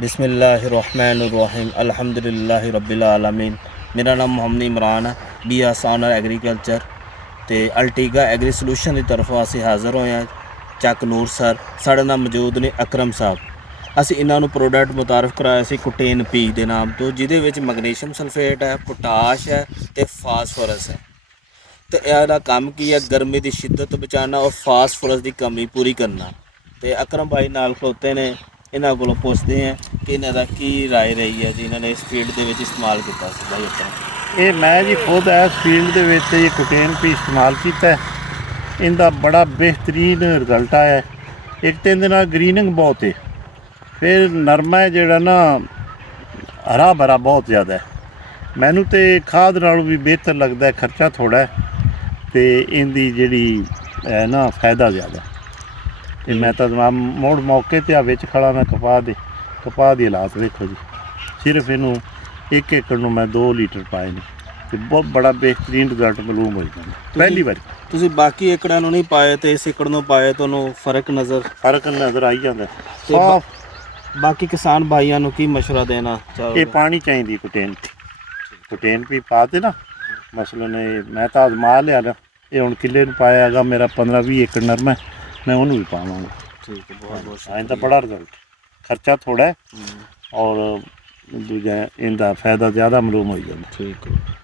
बिस्मिल्लाहिर्रहमानिर्रहीम अल्हम्दुलिल्लाहि रब्बिल आलमीन। मेरा नाम मोहम्मद इमरान है, बी एस ऑनर एग्रीकल्चर ते अल्टीगा एग्री सोल्यूशन की तरफों असी हाज़र होए हैं। चक नूर सर साढ़े नाल मौजूद ने, अकरम साहब। असी इन्हों प्रोडक्ट मुतारफ़ कराया सी कुटेन पी के नाम तो, जिदे विच मैग्नीशियम सल्फेट है, पोटाश है तो फास्फोरस है। तो यह काम की है, गर्मी की शिद्दत बचाना और फास्फोरस की कमी पूरी करना। तो अकरम भाई नाल खलोते ने, इन्हों को पुछते हैं कि इन्हों का की राय रही है जी, इन्होंने इस फील्ड के इस्तेमाल किया भाई अकरम। ये मैं जी खुद इस फील्ड के कुटेन भी इस्तेमाल किया, इनका बड़ा बेहतरीन रिजल्ट आया। एक तो इहदे ग्रीनिंग बहुत है, फिर नरमा है जोड़ा ना हरा भरा बहुत ज़्यादा है। मैनू तो खाद नालों भी बेहतर लगता है, खर्चा थोड़ा है तो इनकी जी है ना फायदा ज़्यादा। तो मैं तो मुड़ मौके पर बिच खड़ा मैं कपाह की हालात देखो जी, सिर्फ इनू एक एकड़ में मैं 2 लीटर पाए ने, तो बहुत बड़ा बेहतरीन रिजल्ट मालूम हो जाता पहली बार। ਤੁਸੀਂ बाकी एकड़ों नहीं पाए तो इस एकड़ में पाए तो फर्क नज़र आई जाता ते साफ। बाकी किसान भाइयों की मशवरा देना चाहो? ये पानी चाहिए कुटेन भी पाते ना, मसलन मैं तो आजमा लिया ना, ये हूँ किले पाया है, मेरा 15-20 एकड़ नरमा है, मैं उन्होंने भी पावांगा। ठीक है, बहुत बहुत इनका बड़ा रिजल्ट, खर्चा थोड़ा है और दूजा इनका फायदा ज़्यादा मालूम हो जाता। ठीक है।